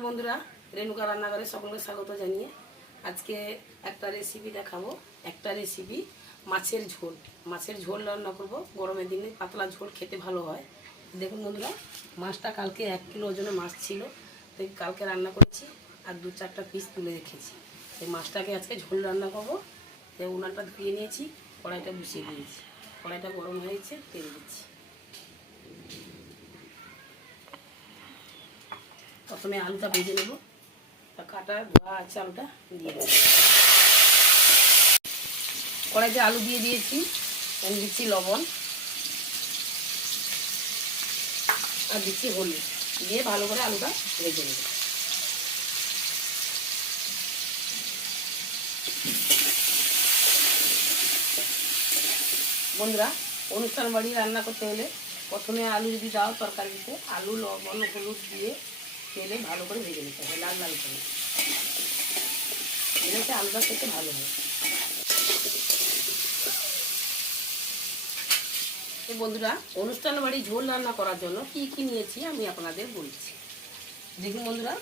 নমস্কার বন্ধুরা, রেণুকা রান্নাঘরে সকলকে স্বাগত জানিয়ে আজকে একটা রেসিপি দেখাবো। একটা রেসিপি মাছের ঝোল রান্না করব। গরমের দিনে পাতলা ঝোল খেতে ভালো হয়। দেখুন বন্ধুরা, মাছটা কালকে 1 কিলো ওজনের মাছ ছিল, তাই কালকে রান্না করেছি আর 2-4টা পিস তুলে রেখেছি। এই মাছটাকে আজকে ঝোল রান্না করবো। তাই উনানটা ধুয়ে নিয়েছি, কড়াইটা বসিয়ে দিয়েছি। কড়াইটা গরম হয়েছে, তেল দিচ্ছি। প্রথমে আলুটা ভেজে নেব। কাটা ধোয়া আছে, আলুটা দিয়ে দেবো। কড়াইতে আলু দিয়ে দিয়েছি, আমি দিচ্ছি লবণ আর দিচ্ছি হলুদ, দিয়ে ভালো করে আলুটা ভেজে নেব। বন্ধুরা, অনুষ্ঠান বাড়ি রান্না করতে হলে প্রথমে আলু যদি দাও তরকারিতে, আলু লবণ হলুদ দিয়ে তেলে ভালো করে ভেজে নিতে হবে, লাল লাল করে। এটাতে আলুটা খেতে ভালো হয়। বন্ধুরা, অনুষ্ঠান বাড়ি ঝোল রান্না করার জন্য কি কি নিয়েছি আমি আপনাদের বলছি। দেখুন বন্ধুরা,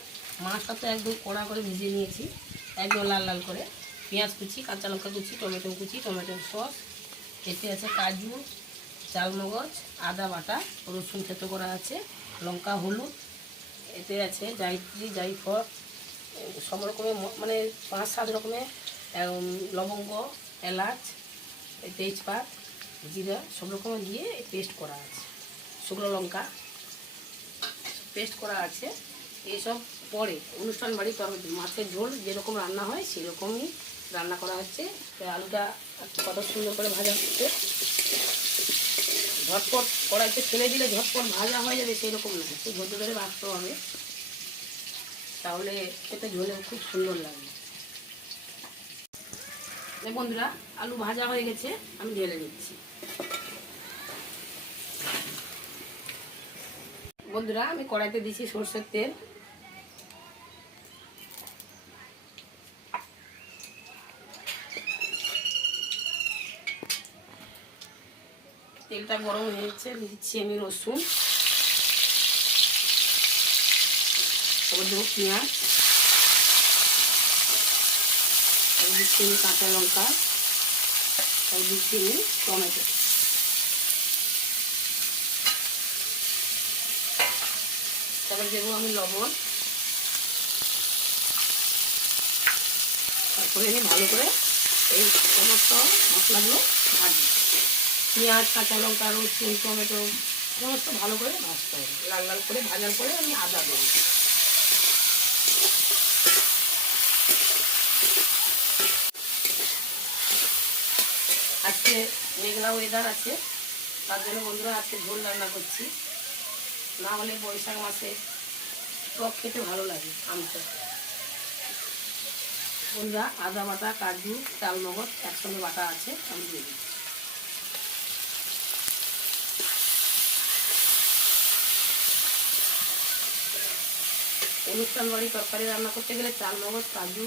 মাছটা তো একদম কড়া করে ভেজে নিয়েছি, একদম লাল লাল করে। পেঁয়াজ কুচি, কাঁচা লঙ্কা কুচি, টমেটো কুচি, টমেটোর সস, এতে আছে কাজু, চালমগজ, আদা বাটা, রসুন থেতো করা আছে, লঙ্কা, হলুদ, এতে আছে জায়ত্রী, জায়ফল, সব রকমের মানে 5-7 রকমের লবঙ্গ, এলাচ, তেজপাত, জিরা, সব রকমের দিয়ে পেস্ট করা আছে। শুকনো লঙ্কা পেস্ট করা আছে। এইসব পরে অনুষ্ঠান বাড়ি তরকারি মাছের ঝোল যেরকম রান্না হয় সেরকমই রান্না করা হচ্ছে। আলুটা কত সুন্দর করে ভাজা হচ্ছে, ঝটপট কড়াইতে ফেলে দিলে ঝটপট ভাজা হয়ে যাবে সেরকম না, একটু ধৈর্য ধরে ভাজতে হবে, তাহলে খেতে ঝোলে খুব সুন্দর লাগবে। বন্ধুরা, আলু ভাজা হয়ে গেছে, আমি ঢেলে নিচ্ছি। বন্ধুরা, আমি কড়াইতে দিচ্ছি সরষের তেল। তেলটা গরম হয়েছে, দিচ্ছি আমি রসুন, তারপর দেবো পেঁয়াজ, তারপর দিচ্ছি আমি কাঁচা লঙ্কা, তারপর দিচ্ছি আমি টমেটো, তারপরে দেবো আমি লবণ। তারপরে আমি ভালো করে এই সমস্ত মশলাগুলো ভাজবো। পেঁয়াজ, কাঁচা লঙ্কা, রসুন, টমেটো সমস্ত ভালো করে ভাজতে হবে। লাল লাল করে ভাজার পরে আমি আদা দেবো। আজকে মেঘলা ওয়েদার আছে, তার জন্য বন্ধুরা আজকে ঝোল রান্না করছি। না হলে বৈশাখ মাসে টক খেতে ভালো লাগে, আমটা। বন্ধুরা, আদা বাটা, কাজু, চালমগজ একসঙ্গে বাটা আছে, আমি দিয়ে দিই। অনুষ্ঠান বাড়ি তরকারি রান্না করতে গেলে চালমগজ, কাজু,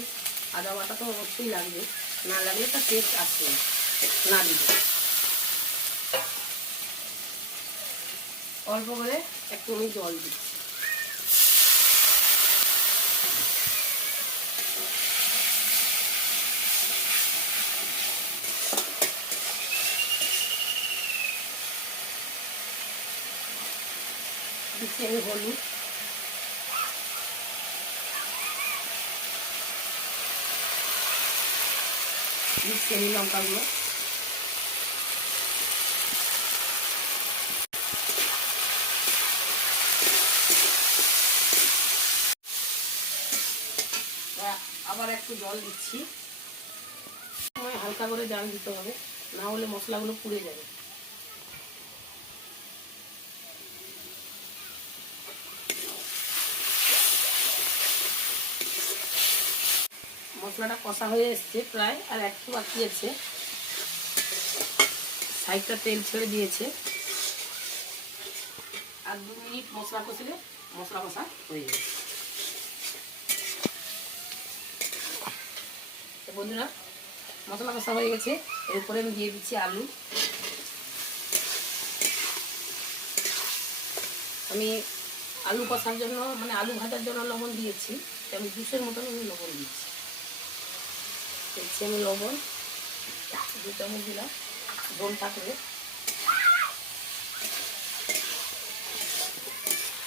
আদা বাটা তো অবশ্যই লাগবে, না লাগলে তার টেস্ট আসবে না দিলে। অল্প করে একটু আমি জল দিচ্ছি। দিচ্ছি আমি হলুদ, দিচ্ছি আমি লঙ্কাগুলো, আবার একটু জল দিচ্ছি। সময় হালকা করে জাল দিতে হবে, না হলে মশলাগুলো পুড়ে যাবে। মশলাটা কষা হয়ে এসছে প্রায়, আর একটু বাকি আছে। সাইডটা তেল ছেড়ে দিয়েছে, আর 2 মিনিট মশলা কষলে মশলা কষা হয়ে যাবে। বন্ধুরা, মশলা কষা হয়ে গেছে, এরপরে আমি দিয়ে দিচ্ছি আলু। আমি আলু কষার জন্য মানে আলু ভাজার জন্য লবণ দিয়েছি, আমি জুসের মতন আমি লবণ দিচ্ছি। দেখছি আমি লবণ 2 চামচ দিলাম, ঝোল থাকবে।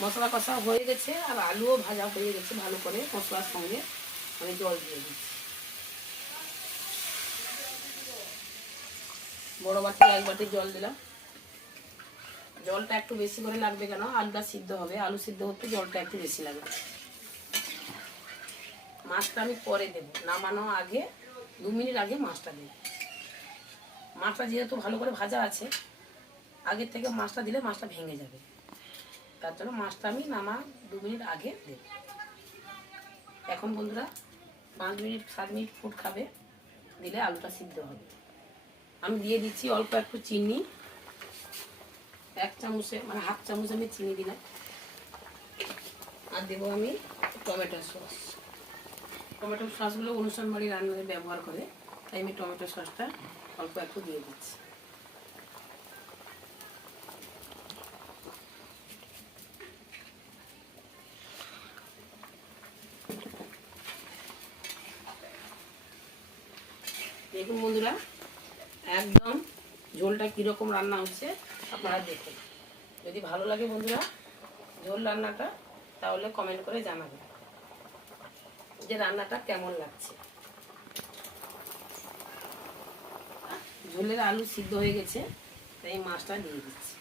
মশলা কষা হয়ে গেছে আর আলুও ভাজা হয়ে গেছে ভালো করে মশলার সঙ্গে। আমি জল দিয়ে দিচ্ছি, বড় বাটি 1 বাটি জল দিলাম। জলটা একটু বেশি করে লাগবে, কেন আলুটা সিদ্ধ হবে, আলু সিদ্ধ হতে জলটা একটু বেশি লাগবে। মাছটা আমি পরে দেবো, নামানোর আগে 2 মিনিট আগে মাছটা দেব। মাছটা যেহেতু ভালো করে ভাজা আছে, আগের থেকে মাছটা দিলে মাছটা ভেঙে যাবে, তার জন্য মাছটা আমি নামা 2 মিনিট আগে দেব। এখন বন্ধুরা 5 মিনিট 7 মিনিট ফুট খাবে, দিলে আলুটা সিদ্ধ হবে। আমি দিয়ে দিচ্ছি অল্প একটু চিনি, 1 চামচে মানে হাফ চামচ আমি চিনি দিলাম। আর দেবো আমি টমেটো সস। টমেটো সসগুলো অনুষ্ঠান বাড়ি রান্নাতে ব্যবহার করে, তাই আমি টমেটো সসটা অল্প একটু দিয়ে দিচ্ছি। দেখুন বন্ধুরা একদম ঝোলটা কীরকম রান্না হচ্ছে আপনারা দেখুন। যদি ভালো লাগে বন্ধুরা ঝোল রান্নাটা, তাহলে কমেন্ট করে জানাবেন যে রান্নাটা কেমন লাগছে। ঝোলের আলু সিদ্ধ হয়ে গেছে, তাই মাছটা দিয়ে দিচ্ছি।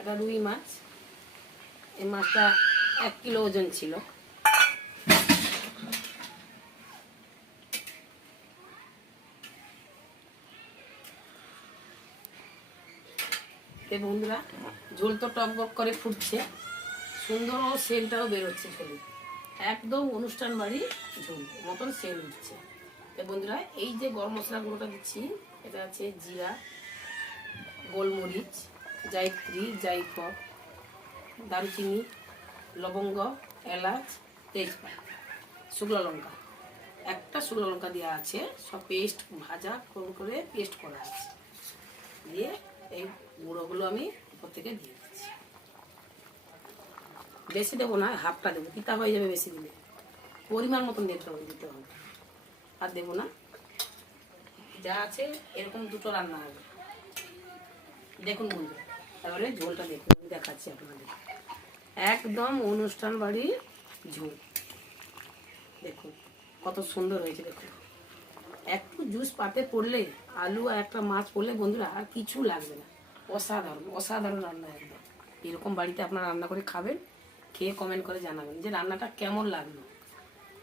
এটা রুই মাছ, এই মাছটা 1 কিলো ওজন ছিল। বন্ধুরা ঝোল তো টকবক করে ফুটছে, সুন্দর ও সেন্টটাও বেরোচ্ছে ঝোলে, একদম অনুষ্ঠান বাড়ি ঝোল মতন সেন্ট উঠছে। বন্ধুরা এই যে গরম মশলা গুঁড়োটা দিচ্ছি, এটা আছে জিরা, গোলমরিচ, জায়ত্রী, জায়ফল, দারুচিনি, লবঙ্গ, এলাচ, তেজপাতা, শুকনো লঙ্কা, একটা শুকনো লঙ্কা দেওয়া আছে, সব পেস্ট ভাজা করে পেস্ট করা আছে। দিয়ে এই গুঁড়োগুলো আমি উপর থেকে দিয়ে দিচ্ছি। বেশি দেবো না, হাফটা দেবো, পিতা হয়ে যাবে বেশি দিলে, পরিমাণ মতন দিতে হবে। আর দেবো না, যা আছে এরকম 2টো রান্না হবে। দেখুন বন্ধু, তারপরে ঝোলটা দেখুন, দেখাচ্ছি আপনাদের, একদম অনুষ্ঠান বাড়ির ঝোল। দেখুন কত সুন্দর হয়েছে, দেখুন একটু জুস পাতে পড়লে, আলু আর একটা মাছ পড়লে বন্ধুরা আর কিছু লাগবে না। অসাধারণ অসাধারণ রান্না একদম। এরকম বাড়িতে আপনারা রান্না করে খাবেন, খেয়ে কমেন্ট করে জানাবেন যে রান্নাটা কেমন লাগলো।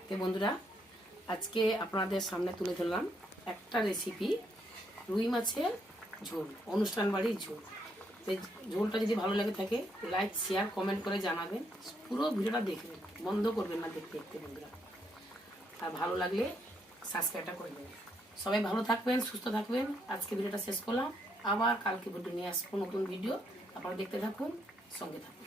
তো বন্ধুরা আজকে আপনাদের সামনে তুলে ধরলাম একটা রেসিপি, রুই মাছের ঝোল, অনুষ্ঠান বাড়ির ঝোল। এই ঝোলটা যদি ভালো লাগে থাকে লাইক শেয়ার কমেন্ট করে জানাবেন, পুরো ভিডিওটা দেখবেন, বন্ধ করবেন না দেখতে দেখতে বন্ধুরা। আর ভালো লাগলে সাবস্ক্রাইবটা করে দেবেন। সবাই ভালো থাকবেন, সুস্থ থাকবেন। আজকে ভিডিওটা শেষ করলাম, আবার কালকে ভিডিও নিয়ে আসবো, নতুন ভিডিও। আপনারা দেখতে থাকুন, সঙ্গে থাকুন।